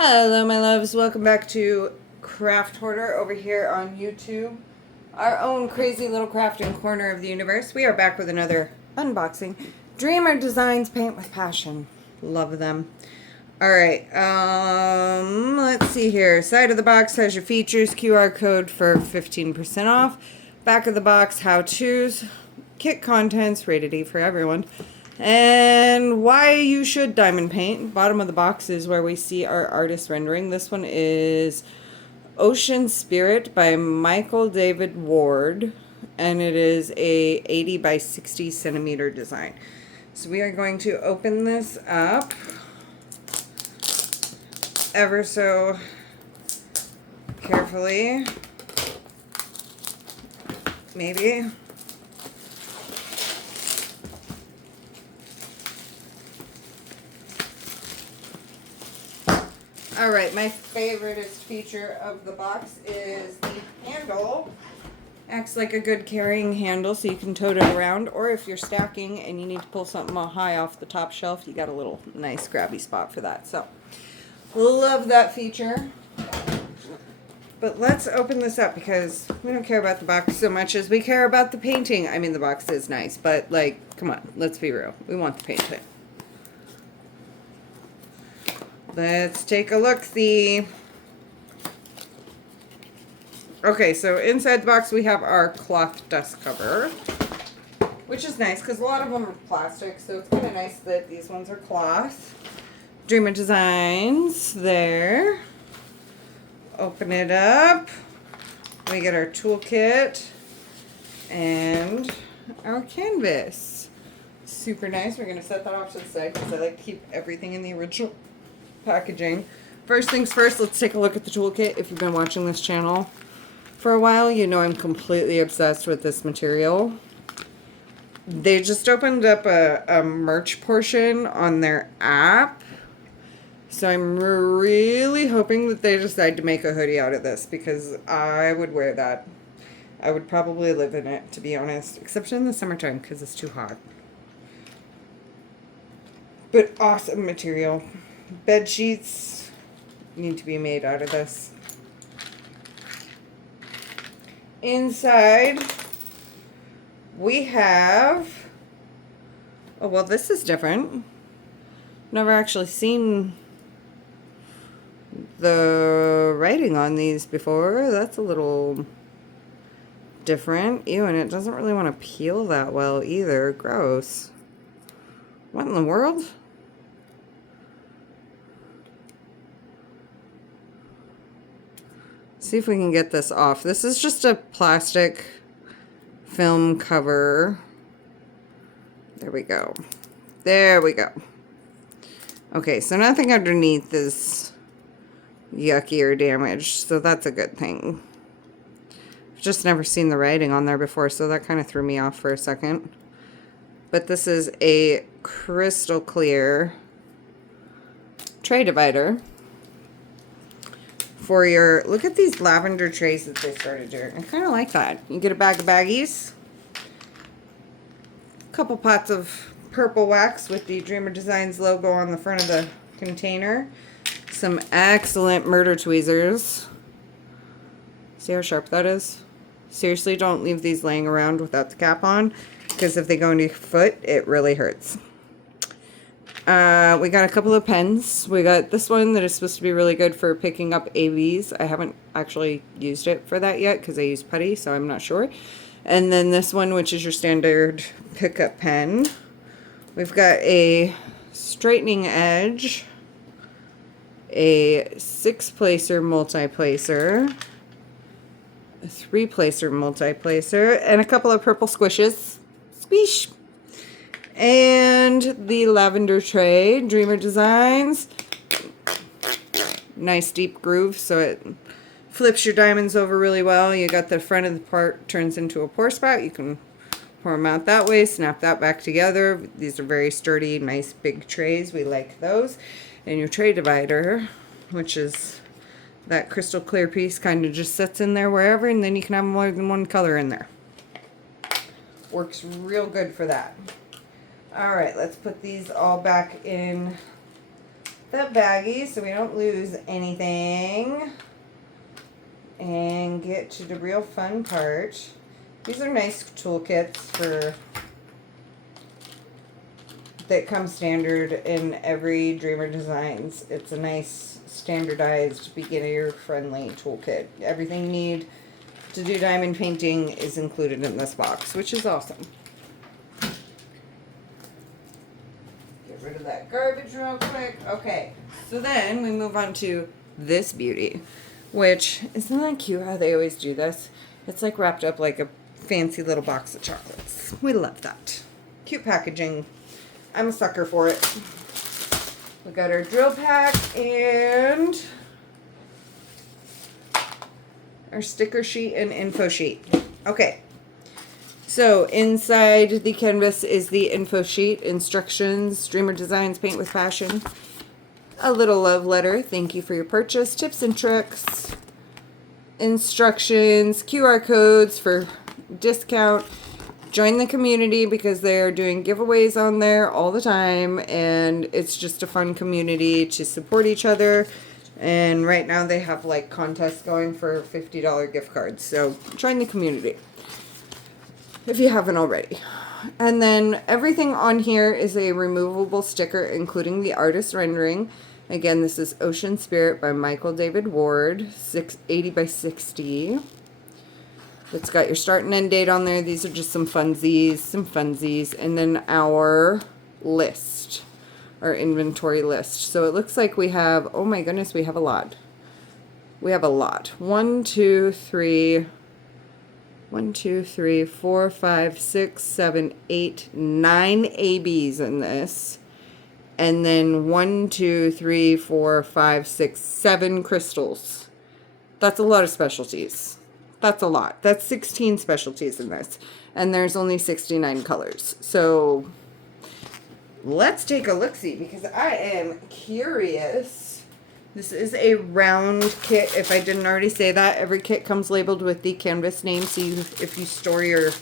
Hello my loves, welcome back to Craft Hoarder over here on YouTube. Our own crazy little crafting corner of the universe. We are back with another unboxing. Dreamer Designs Paint with Passion. Love them. Alright, let's see here. Side of the box has your features, QR code for 15% off. Back of the box, how-tos, kit contents, rated E for everyone. And why you should diamond paint. Bottom of the box is where we see our artist rendering. This one is Ocean Spirit by Michael David Ward. And it is a 80 by 60 centimeter design. So we are going to open this up ever so carefully. Maybe. Alright, my favoriteest feature of the box is the handle. Acts like a good carrying handle so you can tote it around, or if you're stacking and you need to pull something high off the top shelf, you got a little nice grabby spot for that. So, love that feature. But let's open this up because we don't care about the box so much as we care about the painting. I mean, the box is nice, but like, come on, let's be real. We want the painting. Let's take a look-see. Okay, so inside the box we have our cloth dust cover, which is nice because a lot of them are plastic, so it's kind of nice that these ones are cloth. Dreamer Designs there. Open it up. We get our toolkit and our canvas. Super nice. We're going to set that off to the side because I like to keep everything in the original packaging. First things first, let's take a look at the toolkit. If you've been watching this channel for a while, you know I'm completely obsessed with this material. They just opened up a merch portion on their app. So I'm really hoping that they decide to make a hoodie out of this because I would wear that. I would probably live in it, to be honest, except in the summertime because it's too hot. But awesome material. Bed sheets need to be made out of this. Inside, we have, oh, well, this is different. Never actually seen the writing on these before. That's a little different. Ew, and it doesn't really want to peel that well either. Gross. What in the world? See if we can get this off. This is just a plastic film cover. There we go. There we go. Okay, so nothing underneath is yucky or damaged, so that's a good thing. I've just never seen the writing on there before, so that kind of threw me off for a second. But this is a crystal clear tray divider. For your, look at these lavender trays that they started doing. I kind of like that. You get a bag of baggies. A couple pots of purple wax with the Dreamer Designs logo on the front of the container. Some excellent murder tweezers. See how sharp that is? Seriously, don't leave these laying around without the cap on, because if they go into your foot, it really hurts. We got a couple of pens. We got this one that is supposed to be really good for picking up AVs. I haven't actually used it for that yet because I use putty, so I'm not sure. And then this one, which is your standard pickup pen. We've got a straightening edge, a 6-placer multi-placer, a 3-placer multi-placer, and a couple of purple squishes. Squish! And the lavender tray, Dreamer Designs. Nice deep groove so it flips your diamonds over really well. You got the front of the part turns into a pour spout. You can pour them out that way, snap that back together. These are very sturdy, nice big trays. We like those. And your tray divider, which is that crystal clear piece, kind of just sits in there wherever, and then you can have more than one color in there. Works real good for that. Alright, let's put these all back in the baggie so we don't lose anything. And get to the real fun part. These are nice toolkits that come standard in every Dreamer Designs. It's a nice standardized beginner friendly toolkit. Everything you need to do diamond painting is included in this box, which is awesome. Get rid of that garbage real quick. Okay, so then we move on to this beauty, which, isn't that cute how they always do this? It's like wrapped up like a fancy little box of chocolates. We love that. Cute packaging. I'm a sucker for it. We got our drill pack and our sticker sheet and info sheet. Okay. So inside the canvas is the info sheet, instructions, Dreamer Designs, paint with passion. A little love letter. Thank you for your purchase. Tips and tricks. Instructions. QR codes for discount. Join the community because they're doing giveaways on there all the time. And it's just a fun community to support each other. And right now they have like contests going for $50 gift cards. So join the community if you haven't already. And then everything on here is a removable sticker, including the artist rendering. Again, this is Ocean Spirit by Michael David Ward, 680 by 60. It's got your start and end date on there. These are just some funsies, and then our list, our inventory list. So it looks like we have, oh my goodness, we have a lot. We have a lot. 1, 2, 3, 4, 5, 6, 7, 8, 9 ABs in this. And then 1, 2, 3, 4, 5, 6, 7 crystals. That's a lot of specialties. That's a lot. That's 16 specialties in this. And there's only 69 colors. So let's take a look-see because I am curious. This is a round kit. If I didn't already say that, every kit comes labeled with the canvas name. So if you store your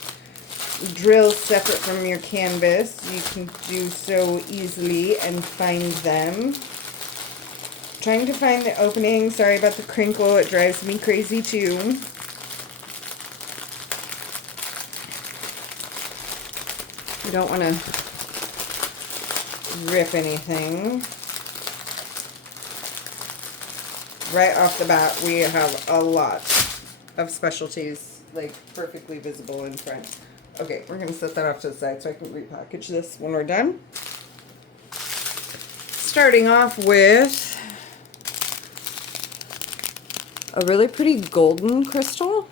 drills separate from your canvas, you can do so easily and find them. Trying to find the opening. Sorry about the crinkle. It drives me crazy too. I don't want to rip anything. Right off the bat, we have a lot of specialties, like perfectly visible in front. Okay, we're going to set that off to the side so I can repackage this when we're done. Starting off with a really pretty golden crystal.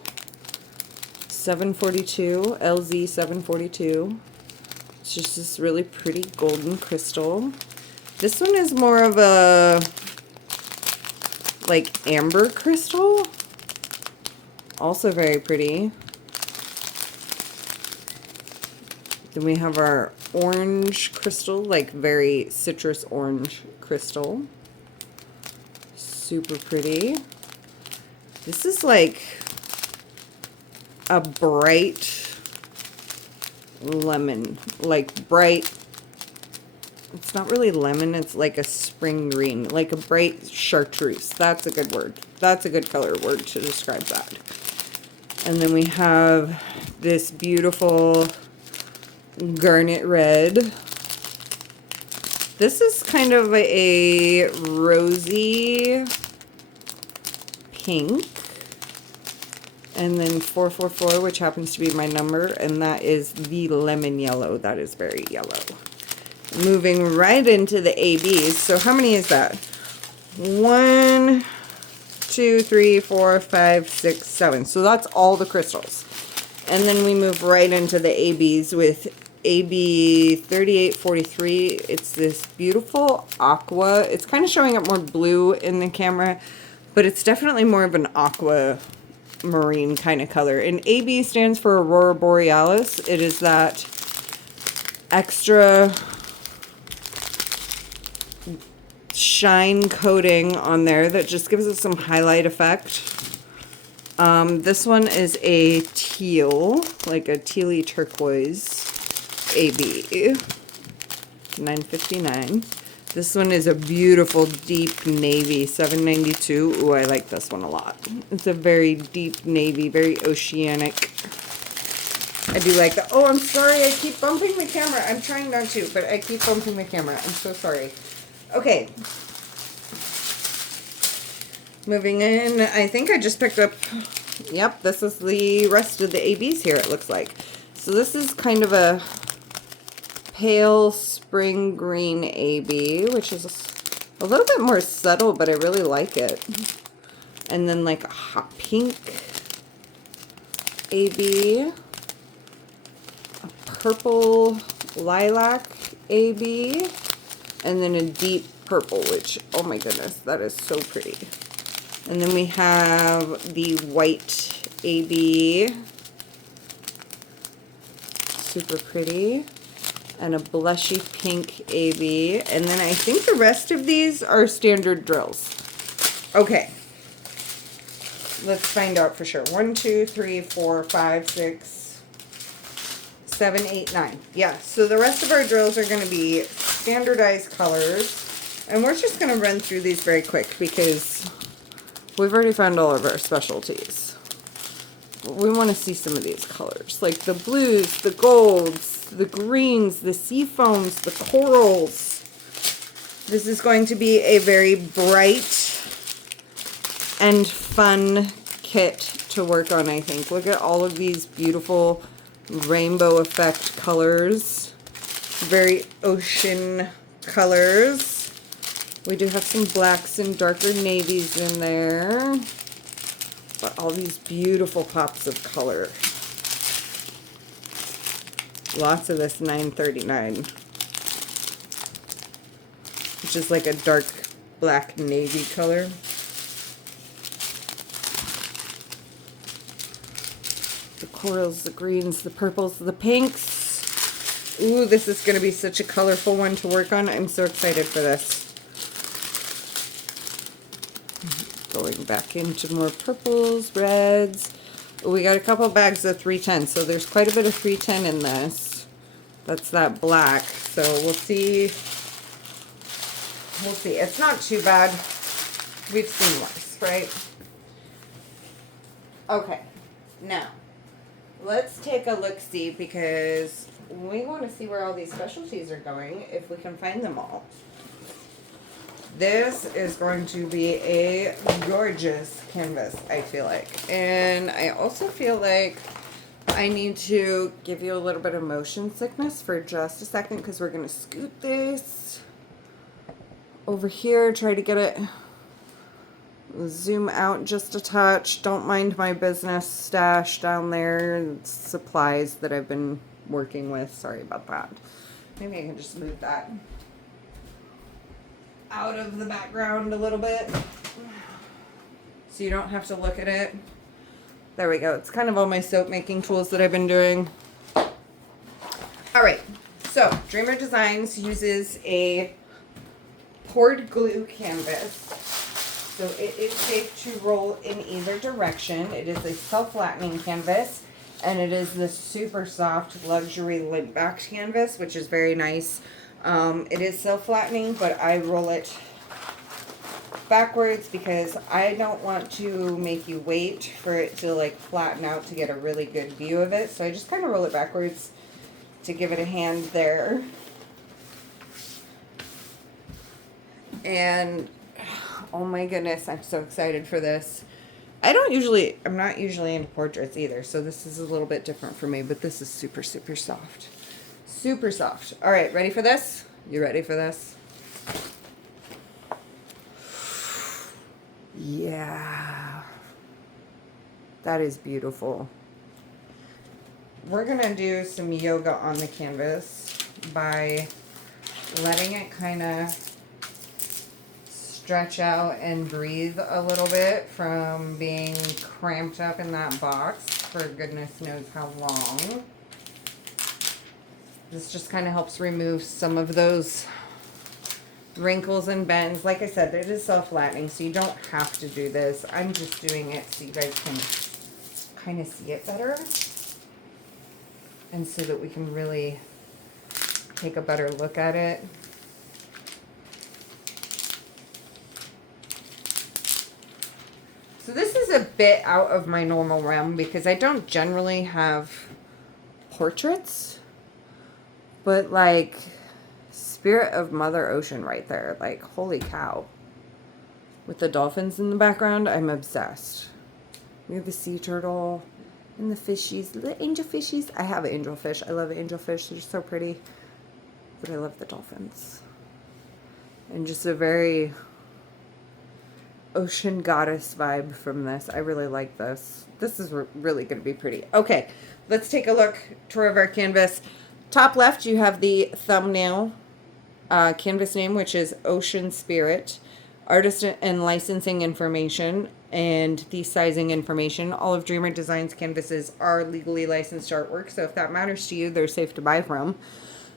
742, LZ 742. It's just this really pretty golden crystal. This one is more of a like amber crystal. Also very pretty. Then we have our orange crystal, like very citrus orange crystal. Super pretty. This is like a bright lemon, like bright, it's not really lemon, it's like a spring green, like a bright chartreuse. That's a good word. That's a good color word to describe that. And then we have this beautiful garnet red. This is kind of a rosy pink. And then 444, which happens to be my number, and that is the lemon yellow. That is very yellow. Moving right into the ABs. So how many is that? 1, 2, 3, 4, 5, 6, 7. So that's all the crystals. And then we move right into the ABs with AB 3843. It's this beautiful aqua. It's kind of showing up more blue in the camera, but it's definitely more of an aqua marine kind of color. And AB stands for Aurora Borealis. It is that extra shine coating on there that just gives it some highlight effect. This one is a teal, like a tealy turquoise AB. $9.59. This one is a beautiful deep navy, $7.92. Ooh, I like this one a lot. It's a very deep navy, very oceanic. I do like that. Oh, I'm sorry. I keep bumping the camera. I'm trying not to, but I keep bumping the camera. I'm so sorry. Okay. Moving in. I think I just picked up... Yep, this is the rest of the ABs here, it looks like. So this is kind of a pale spring green AB, which is a little bit more subtle, but I really like it. And then like a hot pink AB, a purple lilac AB, and then a deep purple, which, oh my goodness, that is so pretty. And then we have the white AB, super pretty, and a blushy pink AB, and then I think the rest of these are standard drills. Okay, let's find out for sure. 1, 2, 3, 4, 5, 6, 7, 8, 9. Yeah, so the rest of our drills are going to be standardized colors, and we're just going to run through these very quick because we've already found all of our specialties. We want to see some of these colors, like the blues, the golds, the greens, the sea foams, the corals. This is going to be a very bright and fun kit to work on, I think. Look at all of these beautiful rainbow effect colors. Very ocean colors. We do have some blacks and darker navies in there. But all these beautiful pops of color. Lots of this $9.39, which is like a dark black navy color. The corals, the greens, the purples, the pinks. Ooh, this is going to be such a colorful one to work on. I'm so excited for this. Going back into more purples, reds. We got a couple bags of 310, so there's quite a bit of 310 in this. That's that black, so we'll see. We'll see. It's not too bad. We've seen worse, right? Okay, now let's take a look-see because we want to see where all these specialties are going, if we can find them all. This is going to be a gorgeous canvas, I feel like. And I also feel like I need to give you a little bit of motion sickness for just a second because we're going to scoot this over here, try to get it, zoom out just a touch. Don't mind my business stash down there, supplies that I've been working with. Sorry about that. Maybe I can just move that out of the background a little bit so you don't have to look at it. There we go. It's kind of all my soap making tools that I've been doing. Alright, so Dreamer Designs uses a poured glue canvas, so it is safe to roll in either direction. It is a self-flattening canvas, and it is the super soft luxury lint backed canvas, which is very nice. It is self-flattening, but I roll it backwards because I don't want to make you wait for it to like flatten out to get a really good view of it. So I just kind of roll it backwards to give it a hand there. And oh my goodness, I'm so excited for this. I'm not usually into portraits either, so this is a little bit different for me, but this is super, super soft. Super soft. All right, ready for this? You ready for this? Yeah. That is beautiful. We're going to do some yoga on the canvas by letting it kind of stretch out and breathe a little bit from being cramped up in that box for goodness knows how long. This just kind of helps remove some of those wrinkles and bends. Like I said, it is self-flattening, so you don't have to do this. I'm just doing it so you guys can kind of see it better, and so that we can really take a better look at it. So this is a bit out of my normal realm because I don't generally have portraits, but like spirit of Mother Ocean right there. Like, holy cow. With the dolphins in the background, I'm obsessed. We have the sea turtle and the fishies, the angel fishies. I have angel fish. I love angel fish. They're so pretty. But I love the dolphins. And just a very ocean goddess vibe from this. I really like this. This is really going to be pretty. Okay, let's take a look toward our canvas. Top left, you have the thumbnail canvas name, which is Ocean Spirit. Artist and licensing information and the sizing information. All of Dreamer Designs canvases are legally licensed artwork, so if that matters to you, they're safe to buy from.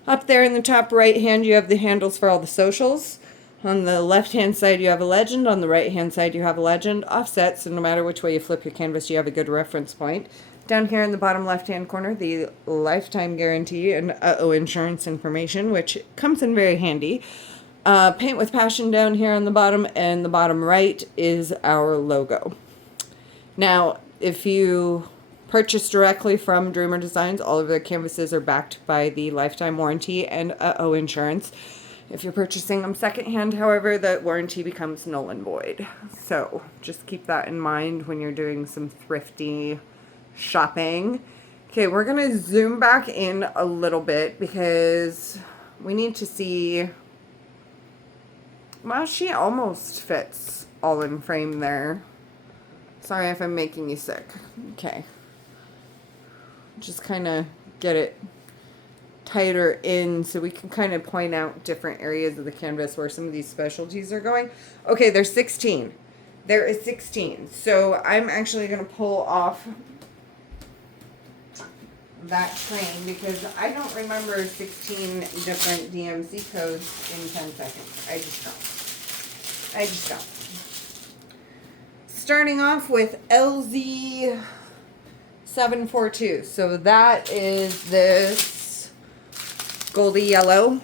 Up there in the top right hand, you have the handles for all the socials. On the left-hand side, you have a legend. On the right-hand side, you have a legend. Offset, so no matter which way you flip your canvas, you have a good reference point. Down here in the bottom left-hand corner, the lifetime guarantee and insurance information, which comes in very handy. Paint with Passion down here on the bottom, and the bottom right is our logo. Now, if you purchase directly from Dreamer Designs, all of their canvases are backed by the lifetime warranty and insurance. If you're purchasing them secondhand, however, the warranty becomes null and void. So just keep that in mind when you're doing some thrifty shopping. Okay, we're going to zoom back in a little bit because we need to see. Well, she almost fits all in frame there. Sorry if I'm making you sick. Okay. Just kind of get it tighter in so we can kind of point out different areas of the canvas where some of these specialties are going. Okay, there's 16. There is 16. So I'm actually going to pull off that train because I don't remember 16 different DMC codes in 10 seconds. I just don't. Starting off with LZ742. So that is this goldy yellow.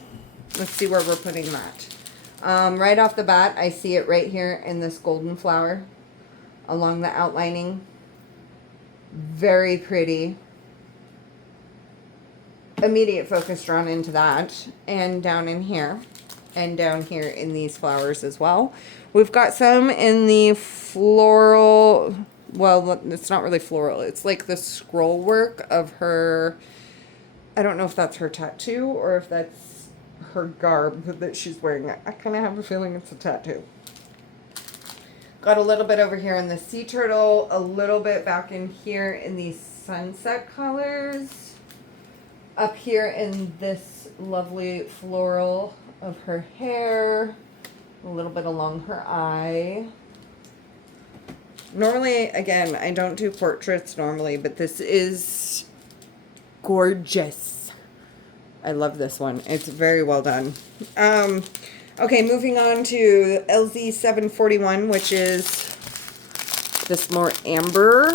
Let's see where we're putting that. Right off the bat, I see it right here in this golden flower along the outlining. Very pretty. Immediate focus drawn into that, and down in here, and down here in these flowers as well. We've got some in the floral, well, it's not really floral, it's like the scroll work of her, I don't know if that's her tattoo or if that's her garb that she's wearing. I kind of have a feeling it's a tattoo. Got a little bit over here in the sea turtle, a little bit back in here in these sunset colors. Up here in this lovely floral of her hair, a little bit along her eye. Normally, again, I don't do portraits normally, but this is gorgeous. I love this one. It's very well done. Okay, moving on to LZ741, which is this more amber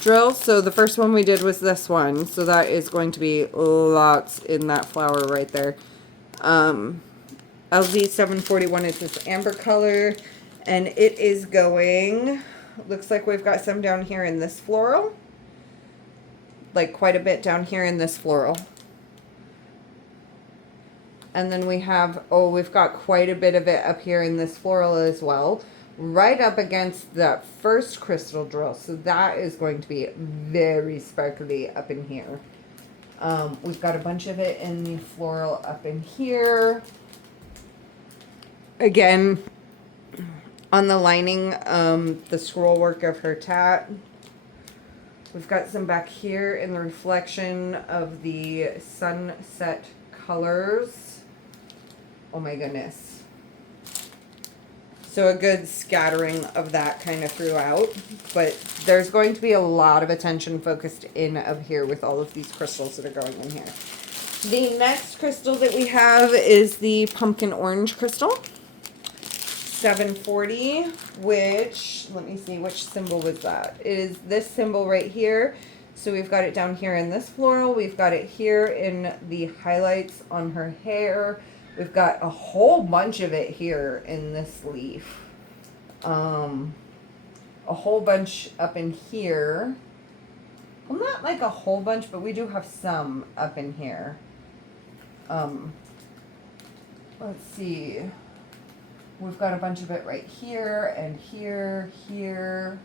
drill. So the first one we did was this one. So that is going to be lots in that flower right there. LZ741 is this amber color. And it is going, looks like we've got some down here in this floral. Like quite a bit down here in this floral. And then we have, we've got quite a bit of it up here in this floral as well. Right up against that first crystal drill. So that is going to be very sparkly up in here. We've got a bunch of it in the floral up in here. Again, on the lining, the scroll work of her tat. We've got some back here in the reflection of the sunset colors. Oh my goodness. So a good scattering of that kind of throughout. But there's going to be a lot of attention focused in up here with all of these crystals that are going in here. The next crystal that we have is the pumpkin orange crystal. 740, which, let me see, which symbol was that? It is this symbol right here. So we've got it down here in this floral. We've got it here in the highlights on her hair. We've got a whole bunch of it here in this leaf. A whole bunch up in here. Well, not like a whole bunch, but we do have some up in here. Let's see. We've got a bunch of it right here and here, here.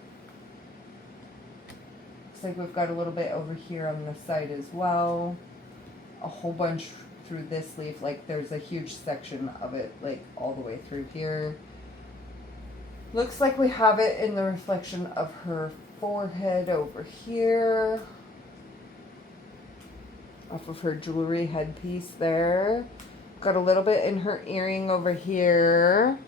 Looks like we've got a little bit over here on the side as well. A whole bunch through this leaf. Like there's a huge section of it, like all the way through here. Looks like we have it in the reflection of her forehead over here. Off of her jewelry headpiece there. Got a little bit in her earring over here.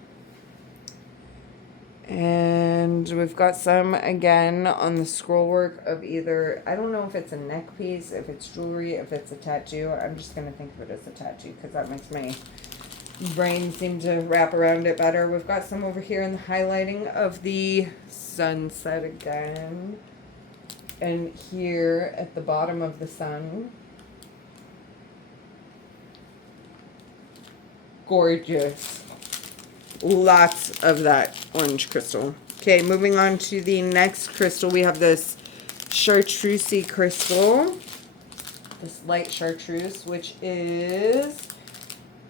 And we've got some again on the scroll work of either, I don't know if it's a neck piece, if it's jewelry, if it's a tattoo. I'm just going to think of it as a tattoo because that makes my brain seem to wrap around it better. We've got some over here in the highlighting of the sunset again. And here at the bottom of the sun. Gorgeous. Lots of that orange crystal. Okay, moving on to the next crystal. We have this chartreusey crystal. This light chartreuse, which is,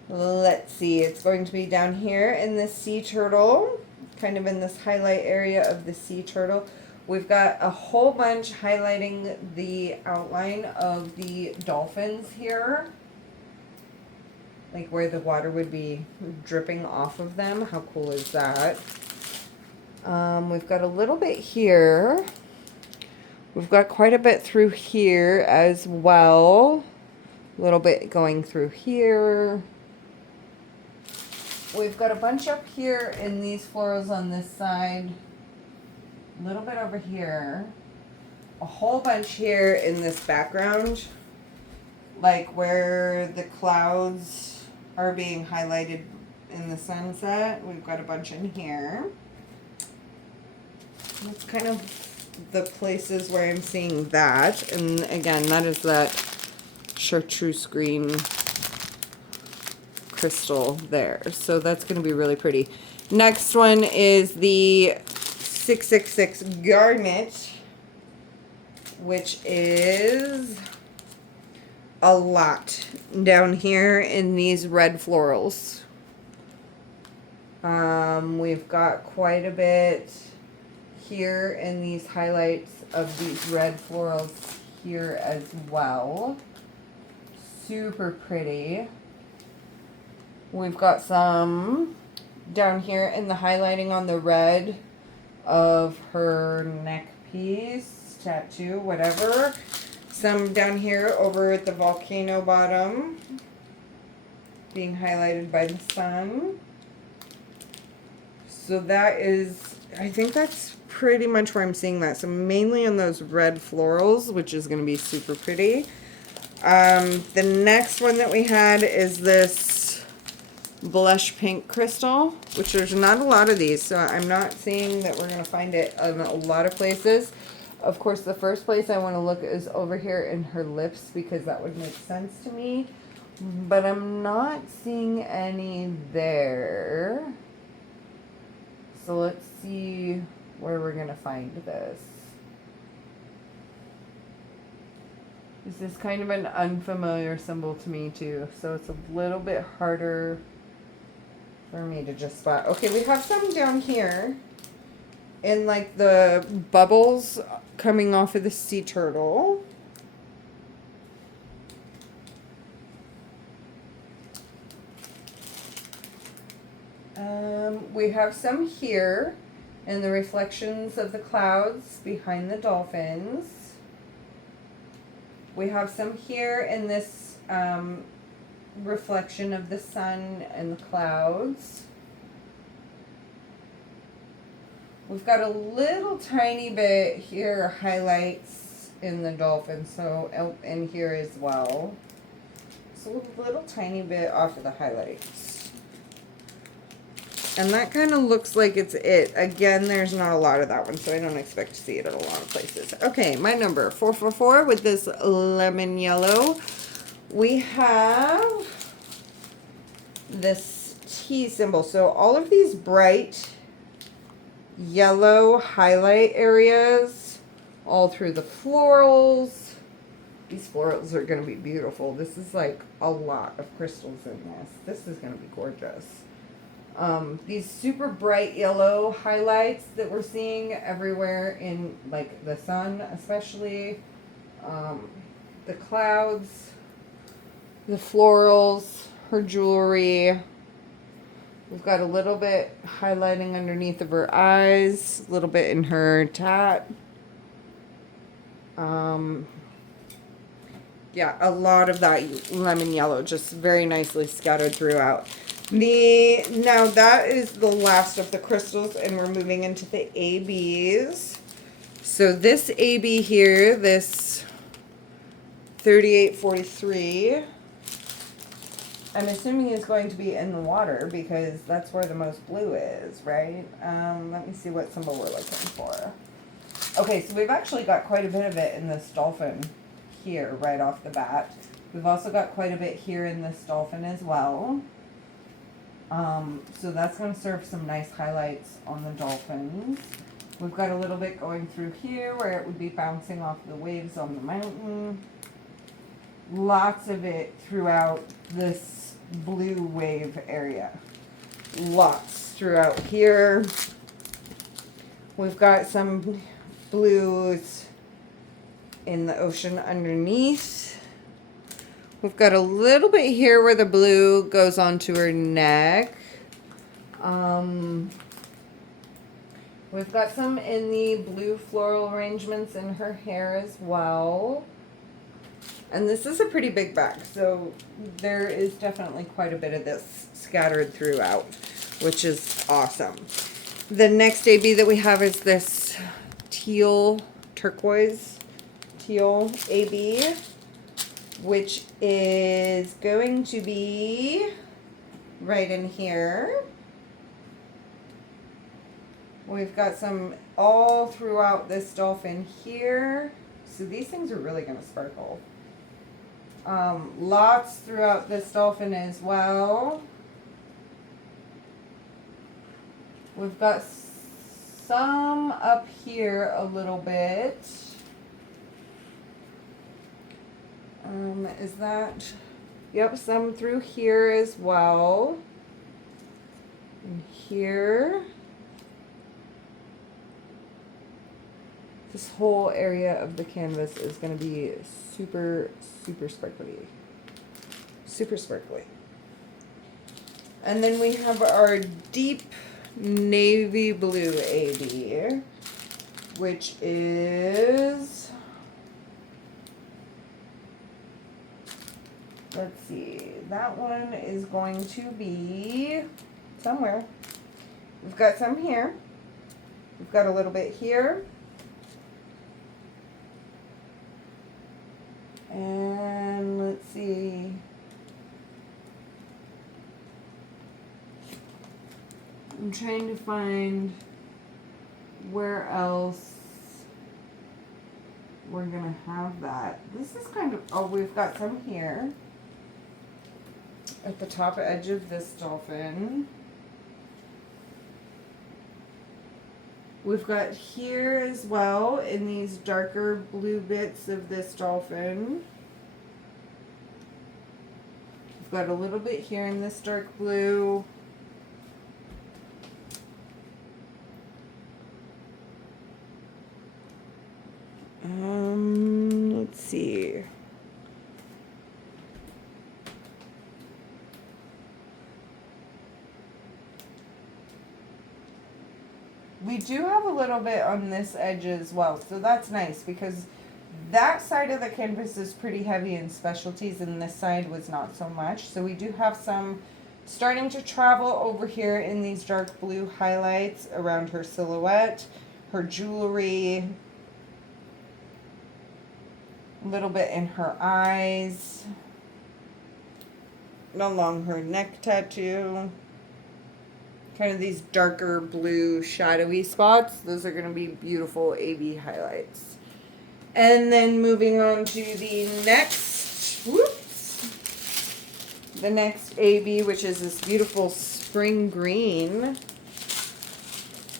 let's see, it's going to be down here in the sea turtle. Kind of in this highlight area of the sea turtle. We've got a whole bunch highlighting the outline of the dolphins here. Like where the water would be dripping off of them. How cool is that? We've got a little bit here. We've got quite a bit through here as well. A little bit going through here. We've got a bunch up here in these florals on this side. A little bit over here. A whole bunch here in this background. Like where the clouds are being highlighted in the sunset. We've got a bunch in here. That's kind of the places where I'm seeing that. And again, that is that chartreuse green crystal there. So that's going to be really pretty. Next one is the 666 garnet, which is a lot down here in these red florals. We've got quite a bit here in these highlights of these red florals here as well. Super pretty. We've got some down here in the highlighting on the red of her neck piece, tattoo, whatever. Some down here over at the volcano bottom, being highlighted by the sun. So that is, I think that's pretty much where I'm seeing that. So mainly on those red florals, which is going to be super pretty. The next one that we had is this blush pink crystal, which there's not a lot of these. So I'm not seeing that we're going to find it in a lot of places. Of course, the first place I want to look is over here in her lips because that would make sense to me. But I'm not seeing any there. So let's see where we're going to find this. This is kind of an unfamiliar symbol to me too. So it's a little bit harder for me to just spot. Okay, we have some down here. And like the bubbles coming off of the sea turtle. We have some here in the reflections of the clouds behind the dolphins. We have some here in this reflection of the sun and the clouds. We've got a little tiny bit here, highlights in the dolphin, so in here as well. So a little tiny bit off of the highlights. And that kind of looks like it's it. Again, there's not a lot of that one, so I don't expect to see it in a lot of places. Okay, my number, 444 with this lemon yellow. We have this T symbol. So all of these bright yellow highlight areas all through the florals. These florals are going to be beautiful. This is like a lot of crystals in this. This is going to be gorgeous. These super bright yellow highlights that we're seeing everywhere in like the sun, especially the clouds, the florals, her jewelry. We've got a little bit highlighting underneath of her eyes, a little bit in her tat. Yeah, a lot of that lemon yellow, just very nicely scattered throughout. Now that is the last of the crystals, and we're moving into the ABs. So this AB here, this 3843, I'm assuming is going to be in the water because that's where the most blue is, right? Let me see what symbol we're looking for. Okay, so we've actually got quite a bit of it in this dolphin here right off the bat. We've also got quite a bit here in this dolphin as well. So that's going to serve some nice highlights on the dolphins. We've got a little bit going through here where it would be bouncing off the waves on the mountain. Lots of it throughout this blue wave area. Lots throughout here. We've got some blues in the ocean underneath. We've got a little bit here where the blue goes onto her neck. We've got some in the blue floral arrangements in her hair as well. And this is a pretty big bag, so there is definitely quite a bit of this scattered throughout, which is awesome. The next AB that we have is this teal, turquoise teal AB, which is going to be right in here. We've got some all throughout this dolphin here. So these things are really going to sparkle. Lots throughout this dolphin as well. We've got some up here a little bit. Is that, yep, some through here as well. And here. This whole area of the canvas is going to be super, super sparkly. Super sparkly. And then we have our deep navy blue AB, which is, let's see, that one is going to be somewhere. We've got some here. We've got a little bit here. And let's see. I'm trying to find where else we're going to have that. This is kind of, oh, we've got some here at the top edge of this dolphin. We've got here as well in these darker blue bits of this dolphin. We've got a little bit here in this dark blue. Let's see. We do have a little bit on this edge as well, so that's nice because that side of the canvas is pretty heavy in specialties and this side was not so much. So we do have some starting to travel over here in these dark blue highlights around her silhouette, her jewelry, a little bit in her eyes, along her neck tattoo. Kind of these darker blue shadowy spots. Those are going to be beautiful AB highlights. And then moving on to the next, the next AB, which is this beautiful spring green.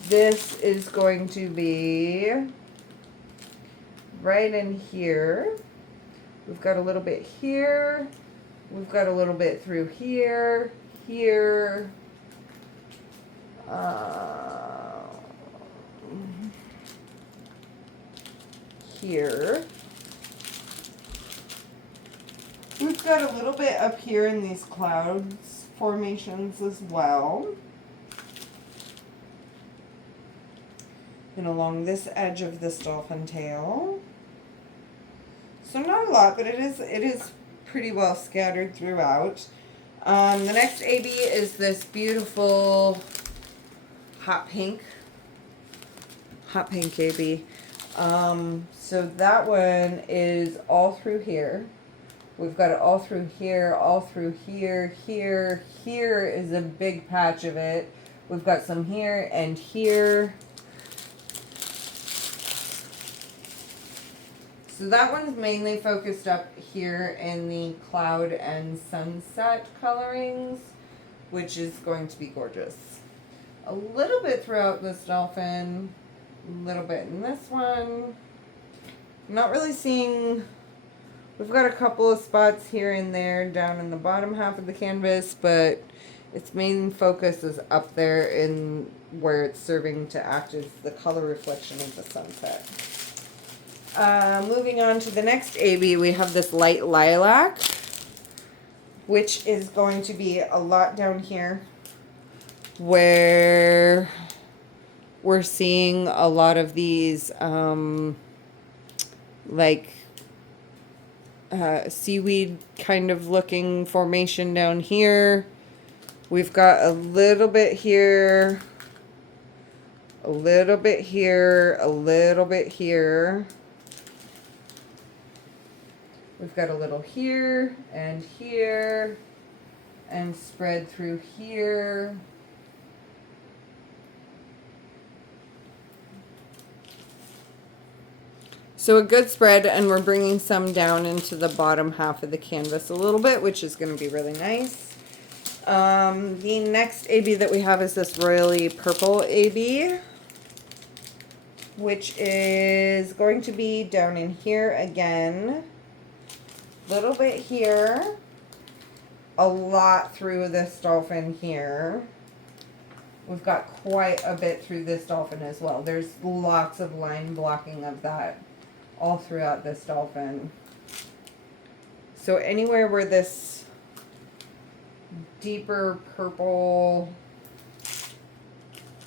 This is going to be right in here. We've got a little bit here. We've got a little bit through here, here. Here. We've got a little bit up here in these clouds formations as well. And along this edge of this dolphin tail. So not a lot, but it is pretty well scattered throughout. The next AB is this beautiful hot pink AB. So that one is all through here. We've got it all through here, all through here, here. Here is a big patch of it. We've got some here and here. So that one's mainly focused up here in the cloud and sunset colorings, which is going to be gorgeous. A little bit throughout this dolphin, a little bit in this one. Not really seeing, we've got a couple of spots here and there down in the bottom half of the canvas, but its main focus is up there in where it's serving to act as the color reflection of the sunset. Moving on to the next AB, we have this light lilac, which is going to be a lot down here where we're seeing a lot of these seaweed kind of looking formation down here. We've got a little bit here, a little bit here, a little bit here. We've got a little here and spread through here. So a good spread, and we're bringing some down into the bottom half of the canvas a little bit, which is going to be really nice. The next AB that we have is this royally purple AB, which is going to be down in here again. Little bit here, a lot through this dolphin here. We've got quite a bit through this dolphin as well. There's lots of line blocking of that all throughout this dolphin. So anywhere where this deeper purple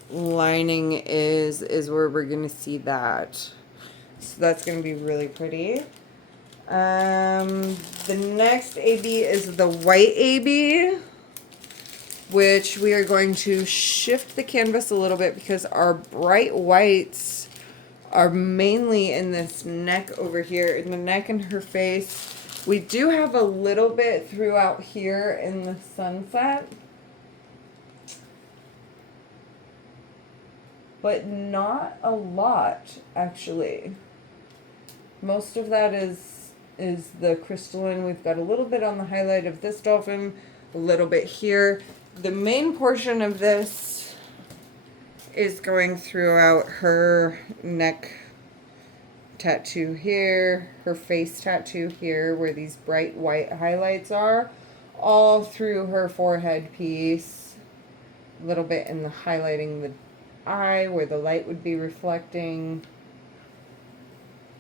lining is where we're going to see that. So that's going to be really pretty. The next AB is the white AB, which we are going to shift the canvas a little bit because our bright whites are mainly in this neck over here, in the neck and her face. We do have a little bit throughout here in the sunset, but not a lot actually. Most of that is the crystalline. We've got a little bit on the highlight of this dolphin, a little bit here. The main portion of this is going throughout her neck tattoo here, her face tattoo here, where these bright white highlights are, all through her forehead piece, a little bit in the highlighting the eye where the light would be reflecting.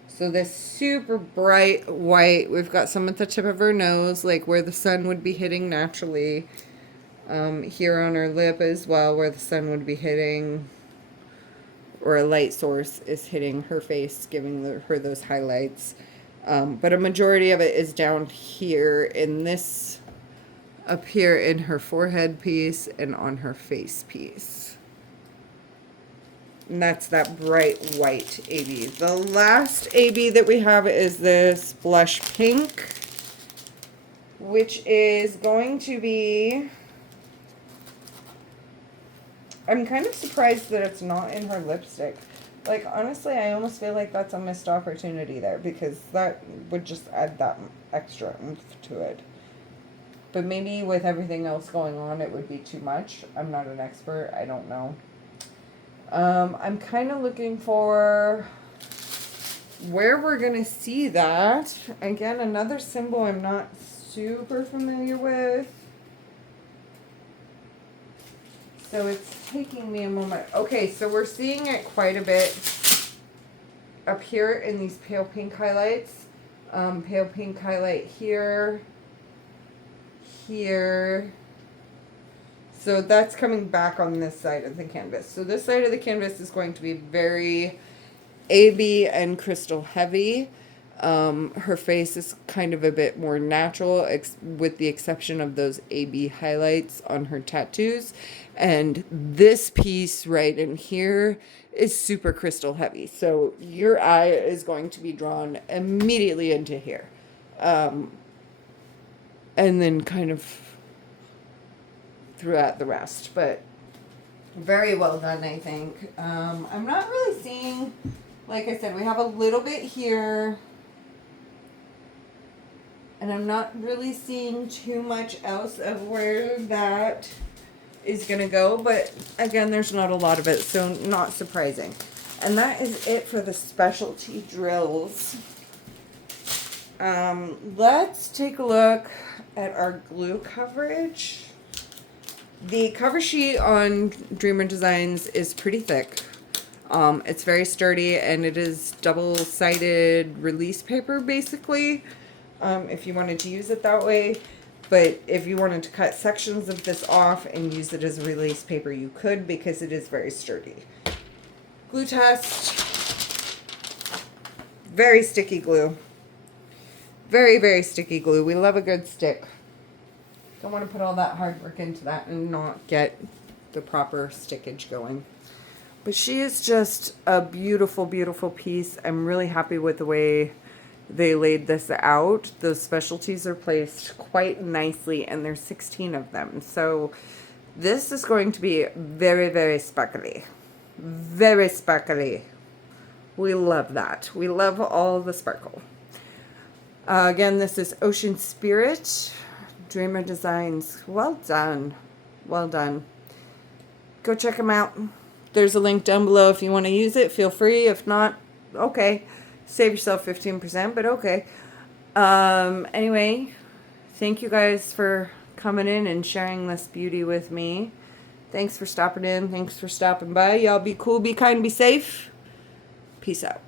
So this super bright white, we've got some at the tip of her nose, like where the sun would be hitting naturally. Here on her lip as well, where the sun would be hitting, or a light source is hitting her face, giving her those highlights. But a majority of it is down here in this, up here in her forehead piece and on her face piece. And that's that bright white AB. The last AB that we have is this blush pink, which is going to be, I'm kind of surprised that it's not in her lipstick. Like, honestly, I almost feel like that's a missed opportunity there, because that would just add that extra oomph to it. But maybe with everything else going on, it would be too much. I'm not an expert. I don't know. I'm kind of looking for where we're going to see that. Again, another symbol I'm not super familiar with. So it's taking me a moment. Okay, so we're seeing it quite a bit up here in these pale pink highlights. Pale pink highlight here, here. So that's coming back on this side of the canvas. So this side of the canvas is going to be very AB and crystal heavy. Her face is kind of a bit more natural, with the exception of those AB highlights on her tattoos. And this piece right in here is super crystal heavy. So your eye is going to be drawn immediately into here. And then kind of throughout the rest. But very well done, I think. I'm not really seeing, like I said, we have a little bit here. And I'm not really seeing too much else of where that is going to go. But again, there's not a lot of it, so not surprising. And that is it for the specialty drills. Let's take a look at our glue coverage. The cover sheet on Dreamer Designs is pretty thick. It's very sturdy, and it is double-sided release paper, basically. If you wanted to use it that way. But if you wanted to cut sections of this off and use it as a release paper, you could, because it is very sturdy. Glue test. Very sticky glue. Very, very sticky glue. We love a good stick. Don't want to put all that hard work into that and not get the proper stickage going. But she is just a beautiful, beautiful piece. I'm really happy with the way they laid this out. Those specialties are placed quite nicely, and there's 16 of them. So this is going to be very, very sparkly. Very sparkly. We love that. We love all the sparkle. Again, this is Ocean Spirit. Dreamer Designs. Well done. Well done. Go check them out. There's a link down below if you want to use it. Feel free. If not, okay. Save yourself 15%, but okay. Anyway, thank you guys for coming in and sharing this beauty with me. Thanks for stopping in. Thanks for stopping by. Y'all be cool, be kind, be safe. Peace out.